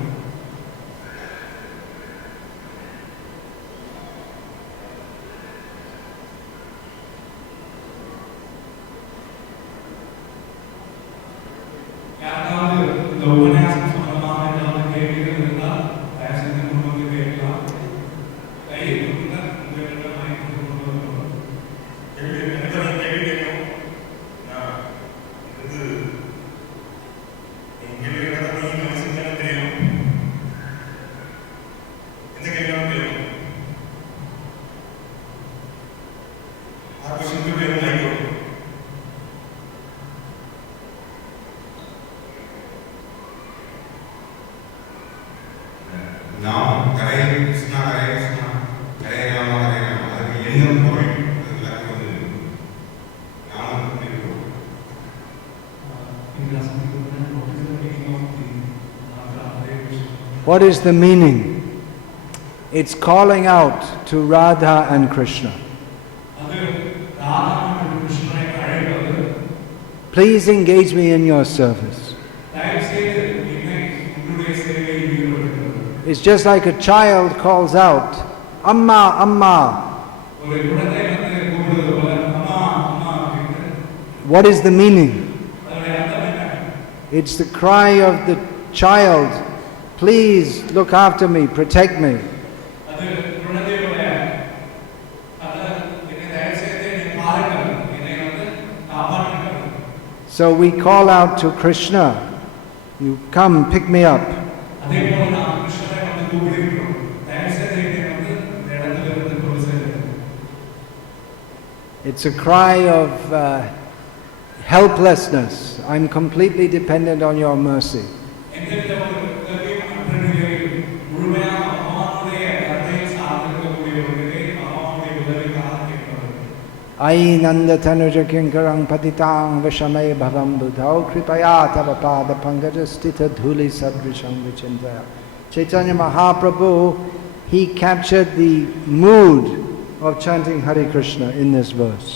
யாராவது இந்த உபன்யாசம் சம்பந்தமாக ஏதாவது கேள்விகள் இருந்தால் தயவு செய்து முன் வந்து கேட்கலாம். கையை கொடுங்க. உங்களிடம் மைக் கொண்டு வரணும். நாம் ஹரே கிருஷ்ணா ஹரே கிருஷ்ணா ஹரே ராம ஹரே ராம அதுக்கு என்ன பொருள் எல்லாருக்கும் வந்து ஞானம் இருக்கும். What is the meaning? It's calling out to Radha and Krishna. அது ராதா மற்றும் கிருஷ்ணரை அழைப்பது. Please engage me in your service. தயவு செய்து என்னை உங்களுடைய சேவையில் ஈடுபடுத்துங்கள். It's just like a child calls out, Amma, Amma. ஒரு குழந்தை வந்து கூப்பிடுவது போல அம்மா அம்மா அப்படின்னு What is the meaning? அதனுடைய அர்த்தம் என்ன? It's the cry of the child, please look after me, protect me. அது குழந்தையுடைய என்னை தயவு செய்து என்னை பாருங்கள், என்னை காப்பாற்றுங்கள். So we call out to Krishna, you come pick me up. அதே போல நாம் கிருஷ்ணரை கூப்பிடுகிறோம், தயவு செய்து என்னை இந்த இடத்திலிருந்து கொண்டு செல்லுங்கள். It's a cry of helplessness. I'm completely dependent on your mercy. எந்தவித ஒரு உதவியும் அற்ற நிலையில் முழுமையாக பகவானுடைய கருணையை சார்ந்திருக்கக்கூடிய ஒரு நிலையில் பகவானுடைய உதவிக்காக கேட்கிறது. Ai nanda tanuja kinkarang patitang vishamay bhavam buddhau kripaya tava pada pankajastita dhuli sadrisham vichintaya. Chaitanya Mahaprabhu, he captured the mood of chanting Hare Krishna in this verse.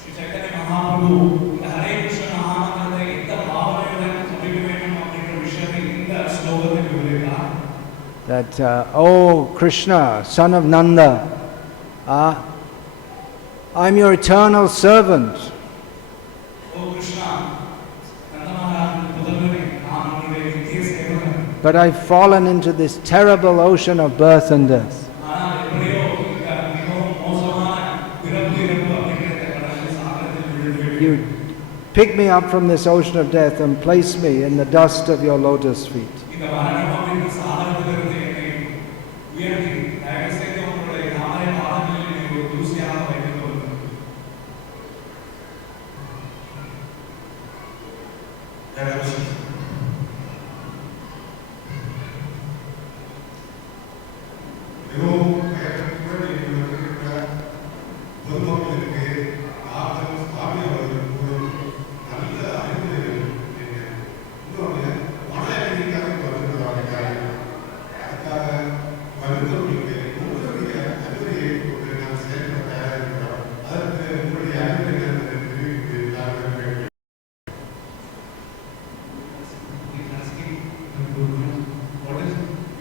Sri சைத்தன்ய மகாபிரபு இந்த ஹரே கிருஷ்ண மகாமந்திரத்தை எந்த பாவனையுடன் ஜபிக்க வேண்டும் அப்படிங்கிற விஷயத்தை இந்த ஸ்லோகத்தில் விவரித்தார். That, oh Krishna, son of Nanda, I'm your eternal servant. ஓ கிருஷ்ணா, நந்தமகாராஜ் புதல்வரே, நான் உங்களுடைய நித்திய சேவகன். But I've fallen into this terrible ocean of birth and death. ஆனால் எப்படியோ இந்த மிகவும் மோசமான பிறப்பு இறப்பு அப்படிங்கிற கடலில் சாகரத்தில் விழுந்து You pick me up from this ocean of death and place me in the dust of your lotus feet. இந்த மரணம் அப்படிங்கிற சாகரத்திலிருந்து என்னை உயர்த்தி தயவு செய்து உங்களுடைய தாமரை பாதங்களில் என்னை ஒரு தூசியாக வைத்துக் கொள்ளுங்கள்.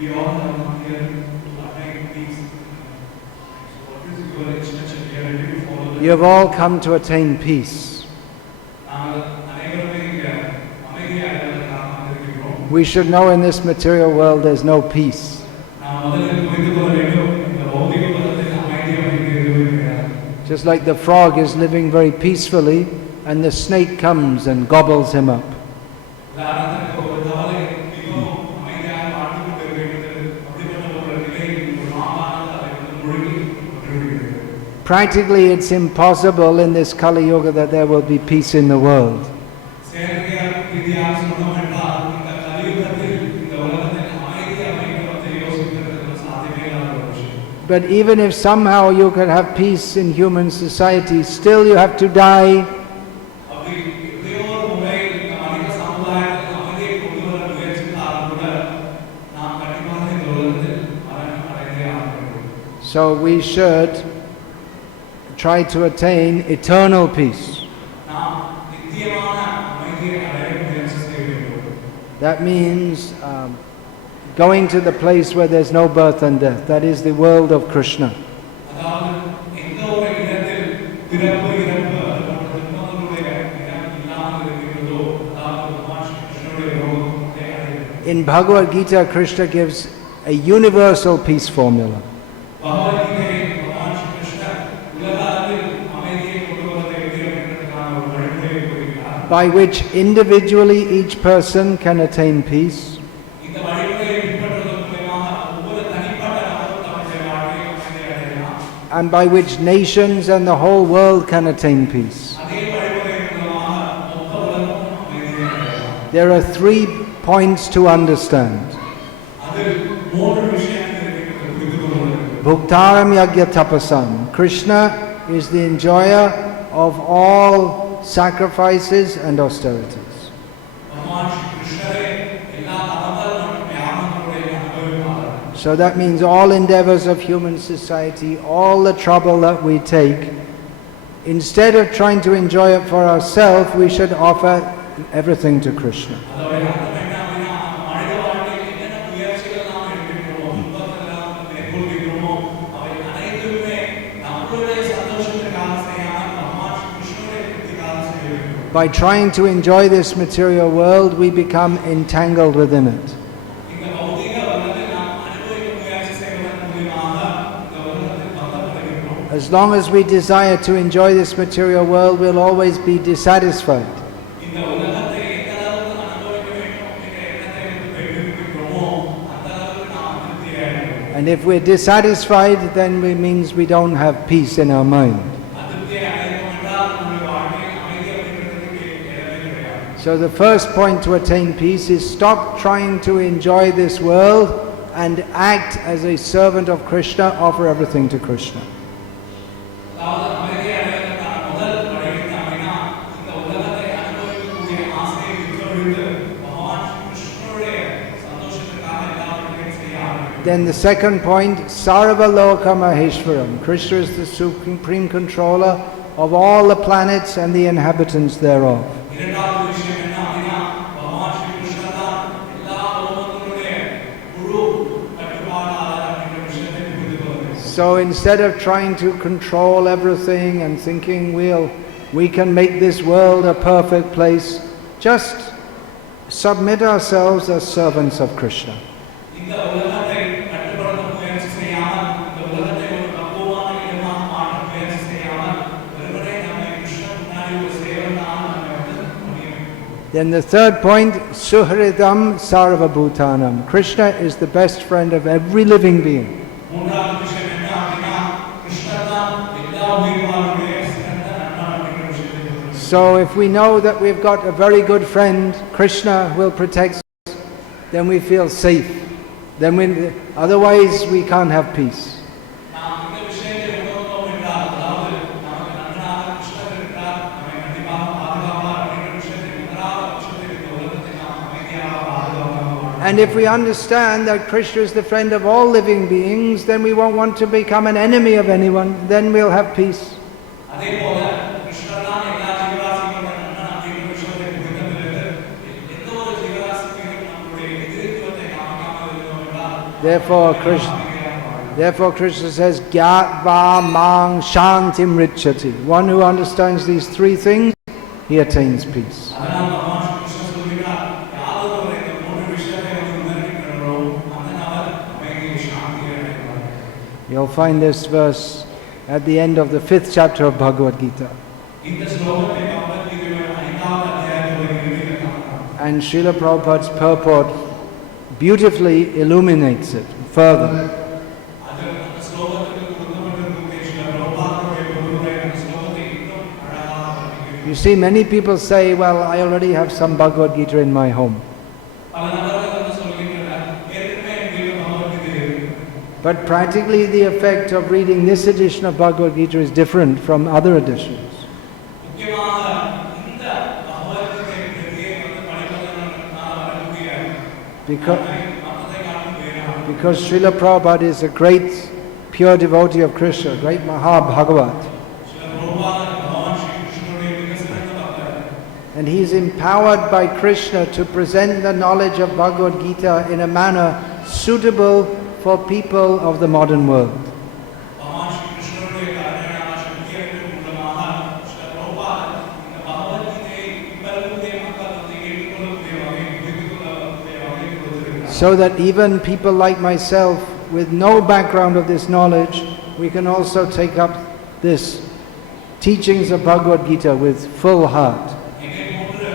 We all have come here to attain peace. So what is your extension? We are ready to follow the You have all come to attain peace. We should know in this material world there's no peace. Just like the frog is living very peacefully and the snake comes and gobbles him up. Practically it's impossible in this Kali Yuga that there will be peace in the world. But even if somehow you could have peace in human society, still you have to die. So we should try to attain eternal peace. That means going to the place where there's no birth and death. That is the world of Krishna. In Bhagavad Gita, Krishna gives a universal peace formula. By which individually each person can attain peace, and by which nations and the whole world can attain peace. There are 3 points to understand. Bhuktaram Yagya Tapasam. Krishna is the enjoyer of all sacrifices and austerities. So that means all endeavors of human society, all the trouble that we take, instead of trying to enjoy it for ourselves, we should offer everything to Krishna. By trying to enjoy this material world, we become entangled within it. இந்த பௌதீக உலகத்தை நாம் அனுபவிக்க முயற்சி செய்வதன் மூலமாக இந்த உலகத்தில் பந்தப்படுகிறோம். As long as we desire to enjoy this material world, we'll always be dissatisfied. இந்த உலகத்தை எந்த அளவுக்கு அனுபவிக்க வேண்டும் என்ற எண்ணத்தை வைத்திருக்கிறோமோ அந்த அளவுக்கு நாம் திருப்தி அடைகிறோம். And if we're dissatisfied, then it means we don't have peace in our mind. அதிருப்தியை அடைகிறோம் என்றால் நம்முடைய வாழ்க்கையில் அமைதி அப்படிங்கிறதுக்கு இடமே கிடையாது. So the first point to attain peace is stop trying to enjoy this world and act as a servant of Krishna, offer everything to Krishna. அதாவது அமைதி அடைவதற்கான முதல் வழி என்ன அப்படின்னா இந்த உலகத்தை அனுபவிக்கக்கூடிய ஆசையை விட்டுவிட்டு பகவான் கிருஷ்ணனுடைய சந்தோஷத்துக்காக எல்லாவற்றையும் செய்ய ஆரம்பிக்கும். Then the second point, Sarvaloka Maheshwaram. Krishna is the supreme controller of all the planets and the inhabitants thereof. இரண்டாவது விஷயம் என்ன அப்படின்னா பகவான் ஸ்ரீ கிருஷ்ணன் தான் எல்லா லோகங்களுடைய முழு கட்டுப்பாட்டாளர் அப்படிங்கிற விஷயத்தை புரிந்து கொள்ளுங்கள். So instead of trying to control everything and thinking we can make this world a perfect place, just submit ourselves as servants of Krishna. இந்த உலகத்தை கட்டுப்படுத்த முயற்சி செய்யாமல் இந்த உலகத்தை ஒரு பக்குவமான இடமாக மாற்ற முயற்சி செய்யாமல் வெறுமனே நம்மை கிருஷ்ணன் முன்னாடி ஒரு சேவகனாக நம்மை வந்து முடியும். Then the third point, Suhridam Sarvabhutanam. Krishna is the best friend of every living being. மூன்றாவது விஷயம் என்ன அப்படின்னா கிருஷ்ணன் தான் எல்லா உயிர்களுடைய சிறந்த நண்பன் அப்படிங்கிற விஷயத்தை புரிந்து So if we know that we've got a very good friend, Krishna will protect us, then we feel safe. Otherwise we can't have peace. நாம் இந்த விஷயத்தை உணர்ந்தோம் என்றால் அதாவது நமக்கு நண்பனாக கிருஷ்ணர் இருக்கிறார் நம்மை கண்டிப்பாக பாதுகாப்பார் அப்படிங்கிற விஷயத்தை முதலாவது பட்சத்தில் இந்த உலகத்தை நாம் அமைதியாக பாதுகாப்பாக வாழ And if we understand that Krishna is the friend of all living beings, then we won't want to become an enemy of anyone, then we'll have peace. அதே போல கிருஷ்ணர் தான் எல்லா ஜீவராசிகளோட நண்பன் அப்படிங்கிற விஷயத்தை புரிந்த பிறகு எந்த ஒரு ஜீவராசிக்கும் நம்முடைய எதிரித்துவத்தை காமிக்காமல் இருந்தோம் என்றால் Therefore Krishna says, Gyatva Mang Shantim Richati. One who understands these three things, he attains peace. அதனால் பகவான் கிருஷ்ணர் சொல்கிறார் யாதொரு ஒரு இந்த மூன்று விஷயத்தை வந்து உணர்கின்றனரோ அந்த நபர் அமைதி சாந்தியை அடைவார். You'll find this verse at the end of the 5th chapter of Bhagavad Gita. இந்த ஸ்லோகத்தை பகவத்கீதையோட 5வது அத்தியாயத்தோட இறுதியில் காணலாம். And Srila Prabhupada's purport beautifully illuminates it further. அது அந்த ஸ்லோகத்துக்கு கொடுக்கப்பட்டிருக்கும் ஸ்ரீல பிரபுபாதருடைய பொருளுரை அந்த ஸ்லோகத்தை இன்னும் அழகாக வர்ணிக்கிறது. You see, many people say, well, I already have some Bhagavad Gita in my home. பல நபர்கள் வந்து சொல்கின்றனர் ஏற்கனவே என் வீட்டில் பகவத்கீதை இருக்கு. But practically the effect of reading this edition of Bhagavad Gita is different from other editions. முக்கியமாக இந்த பகவத்கீதை பிரதியை வந்து படிப்பதனால் வரக்கூடிய Because, மற்றதை காட்டும் வேறாகும். because Srila Prabhupada is a great pure devotee of Krishna, a great Mahabhagavat. Srila பிரபுபாதர் பகவான் ஸ்ரீ கிருஷ்ணனுடைய மிக சிறந்த பக்தர். And he is empowered by Krishna to present the knowledge of Bhagavad Gita in a manner suitable for people of the modern world. பகவான் ஸ்ரீ கிருஷ்ணனுடைய கருணையான சக்தியின் மூலமாக ஸ்ரீல பிரபுபாதர் இந்த பகவத்கீதையை இப்ப இருக்கக்கூடிய மக்கள் வந்து ஏற்றுக்கொள்ளக்கூடிய வகை புரிந்து கொள்ளக்கூடிய வகை கொடுத்திருக்கிறார். So that even people like myself with no background of this knowledge, we can also take up this teachings of Bhagavad Gita with full heart. என்னை போன்று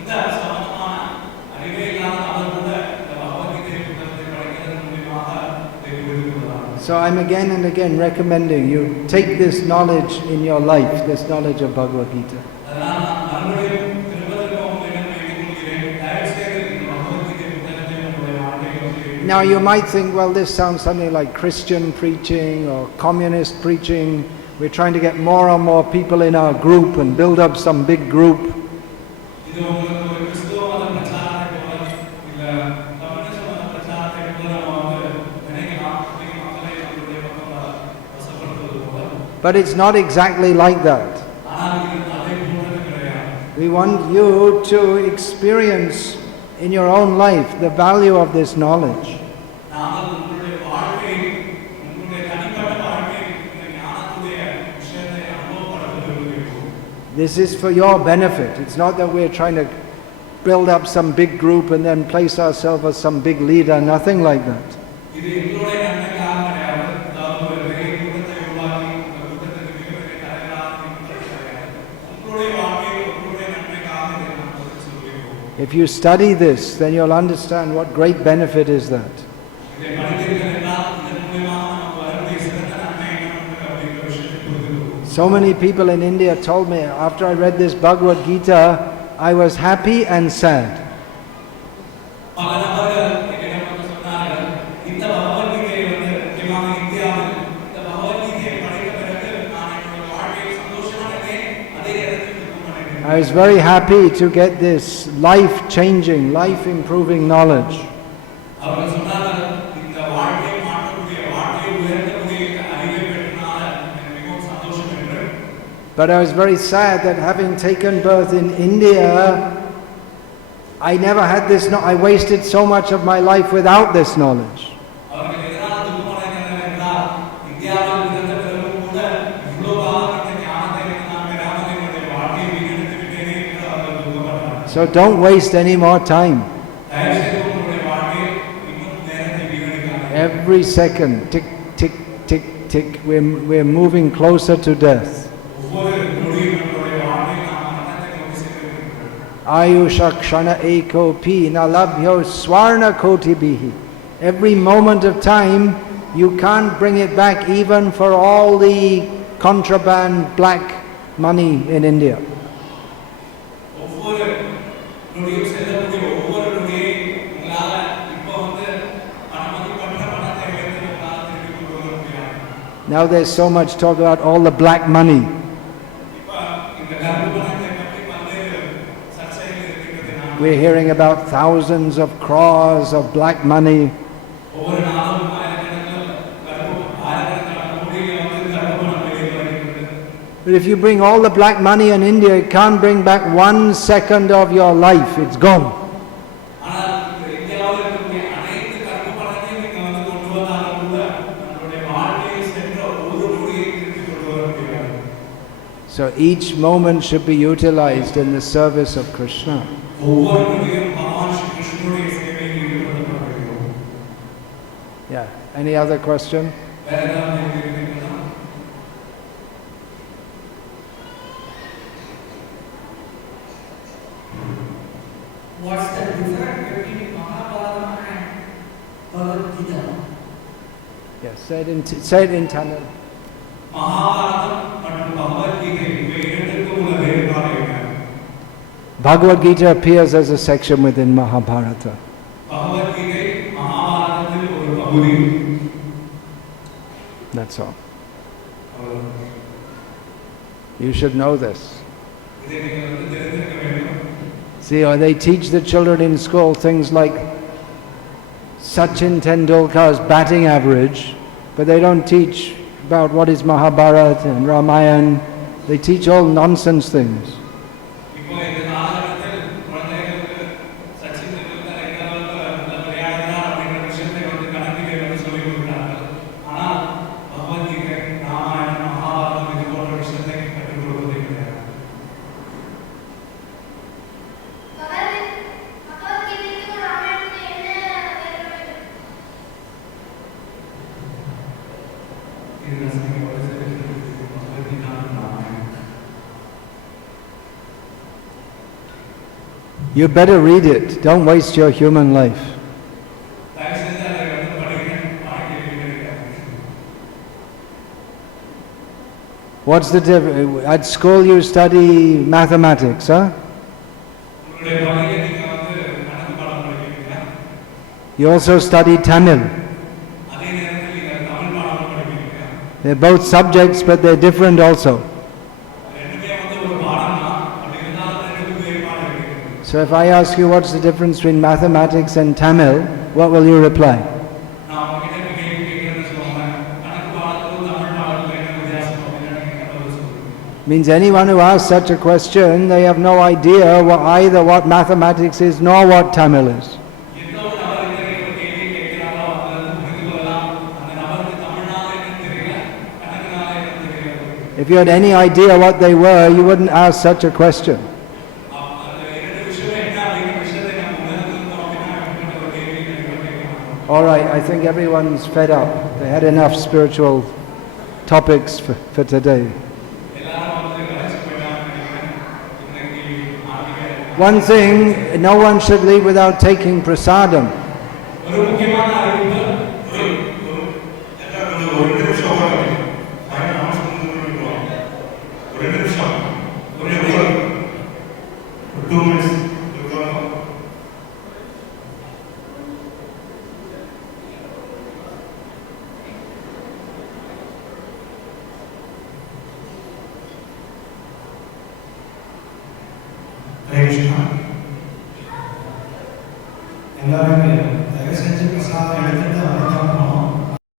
இந்த சம்பந்தமான அறிவே இல்லாத நபர் கூட இந்த பகவத்கீதை புத்தகத்தை படிக்கிறதன் மூலமாக இதை புரிந்து கொள்ளலாம். So I'm again and again recommending you take this knowledge in your life, this knowledge of Bhagavad Gita. அதனால் நான் மறுபடியும் திரும்பவும் உங்களிடம் வேண்டிக்கொள்கிறேன். தயவு செய்து இந்த பகவத்கீதை புத்தகத்தை உங்களுடைய வாழ்க்கையில் வந்து Now you might think, well, this sounds something like Christian preaching or communist preaching. We're trying to get more and more people in our group and build up some big group. இது உங்களுக்கு ஒரு கிறிஸ்துவ மத பிரச்சாரத்தை போல இல்ல கம்யூனிஸ்ட் மத பிரச்சாரத்தை போல நம்ம வந்து நினைக்கலாம். மக்களை நம்மளுடைய பக்கம் வசப்படுத்துவது போல. But it's not exactly like that. ஆனால் இது அதை போன்றது கிடையாது. We want you to experience in your own life the value of this knowledge. நாங்கள் உங்களுடைய வாழ்க்கையில் உங்களுடைய தனிப்பட்ட வாழ்க்கையில் இந்த ஞானத்துடைய விஷயத்தை அனுபவப்படுத்த விரும்புகிறோம். This is for your benefit. It's not that we're trying to build up some big group and then place ourselves as some big leader, nothing like that. இது எங்களுடைய நன்மைக்காக கிடையாது. அதாவது ஒரு பெரிய கூட்டத்தை உருவாக்கி அந்த கூட்டத்துக்கு மிகப்பெரிய தலைவராக கிடையாது. உங்களுடைய வாழ்க்கையில் உங்களுடைய நன்மைக்காக இதை நாம் சொல்லுவோம். If you study this, then you'll understand what great benefit is that. இதை படித்தீர்கள் என்றால் இதன் மூலமாக நமக்கு வரக்கூடிய சிறந்த நன்மை என்ன அப்படிங்கிற விஷயத்தை புரிந்து So many people in India told me, after I read this Bhagavad Gita, I was happy and sad. பல நபர்கள் என்னிடம் வந்து சொன்னார்கள், இந்த பகவத்கீதையை வந்து முக்கியமாக இந்தியாவில் இந்த பகவத்கீதையை படித்த பிறகு நான் என்னுடைய வாழ்க்கையில் சந்தோஷமாக இருந்தேன், அதே நேரத்தில் துக்கமாக இருந்தேன். I was very happy to get this life-changing, life-improving knowledge. அவர்கள் சொன்னார்கள், இந்த வாழ்க்கையை மாற்றக்கூடிய, வாழ்க்கையை உயர்த்தக்கூடிய இந்த அறிவை பெற்றனால எனக்கு மிகவும் சந்தோஷம் என்று. But I was very sad that having taken birth in India, I never had this, I wasted so much of my life without this knowledge. அவர்கள் எதனால் துக்கமடைந்தனர் என்றால், இந்தியாவில் பிறந்த பிறகும் கூட இவ்வளவு காலம் இந்த ஞானத்தை நான் பெறாமல் என்னுடைய வாழ்க்கையை வீணடித்து விட்டேனே என்று அவர்கள் துக்கப்பட்டார்கள். So don't waste any more time. தயவு செய்து உங்களுடைய வாழ்க்கையில் இன்னும் நேரத்தை வீணடிக்காதீர்கள். Every second, tick, tick, tick, tick, we're moving closer to death. ஒவ்வொரு நொடியும் நம்முடைய வாழ்க்கையில் நாம் மரணத்தை நோக்கி செல்கிறோம். Ayusha kshana eko pi nalabhyo swarna koti bihi. Every moment of time, you can't bring it back even for all the contraband black money in India. ஒவ்வொரு நொடியும் செல்லக்கூடிய ஒவ்வொரு நொடியை உங்களால இப்போ வந்து பணமதிப்பற்ற பணத்தை வைத்து உங்களால் திருப்பி கொண்டு வர முடியாது. Now there's so much talk about all the black money. இப்போ இந்த கருப்பு பணத்தை பற்றி பல்வேறு சர்ச்சைகள் இருக்கின்றன. We're hearing about thousands of crores of black money. ஒவ்வொரு நாளும் ஆயிரக்கணக்கான கோடிகள் வந்து கருப்பு பணம் வெளியே வருகிறது. But if you bring all the black money in India, it can't bring back 1 second of your life. It's gone. ஆனால் இந்த இந்தியாவில் இருக்கக்கூடிய அனைத்து கருப்பு பணத்தையும் நீங்க வந்து கொண்டு வந்தாலும் கூட நம்மளுடைய வாழ்க்கையில் சென்ற ஒரு நொடியை திருப்பி கொண்டு வர முடியாது. So each moment should be utilized in the service of Krishna. ஒவ்வொரு நொடியும் பகவான் ஸ்ரீ கிருஷ்ணனுடைய சேவையில் ஈடுபடப்பட வேண்டும். Yeah. Any other question? வேற ஏதாவது கேள்வி இருக்குங்களா? What's the difference between Mahabharata and Bhagavad Gita? Yes. Say it in Tamil. Mahabharatam மற்றும் பகவத்கீதை இவை இரண்டுக்கும் உள்ள வேறுபாடு என்ன? Bhagavad Gita appears as a section within Mahabharata. Bhagavad Gita மகாபாரதத்தில் ஒரு பகுதி. That's all. You should know this. இதை நீங்கள் வந்து தெரிந்திருக்க வேண்டும். See, or they teach the children in school things like Sachin Tendulkar's batting average, but they don't teach about what is Mahabharata and Ramayana. They teach all nonsense things. இப்போ இந்த காலகட்டத்தில் குழந்தைகளுக்கு சச்சின் டெண்டுல்கர் எந்த அளவுக்கு நல்ல விளையாடுகிறார் அப்படிங்கிற விஷயத்தை வந்து கணக்கிலே வந்து சொல்லிக் கொடுக்கிறார்கள். ஆனால் பகவத்கீதை, ராமாயணம், மகாபாரதம் இது போன்ற விஷயத்தை கற்றுக் கொடுப்பதே கிடையாது. You better read it. Don't waste your human life. What's the difference? At school you study mathematics, huh? You also study Tamil. They're both subjects, but they're different also. So if I ask you what's the difference between mathematics and Tamil, what will you reply? Means anyone who asks such a question, they have no idea either what mathematics is nor what Tamil is. If you had any idea what they were, you wouldn't ask such a question. All right, I think everyone's fed up. They had enough spiritual topics for today. One thing, no one should leave without taking prasadam. எல்லாருமே தயவு செஞ்சு பிரசாதம் எடுத்து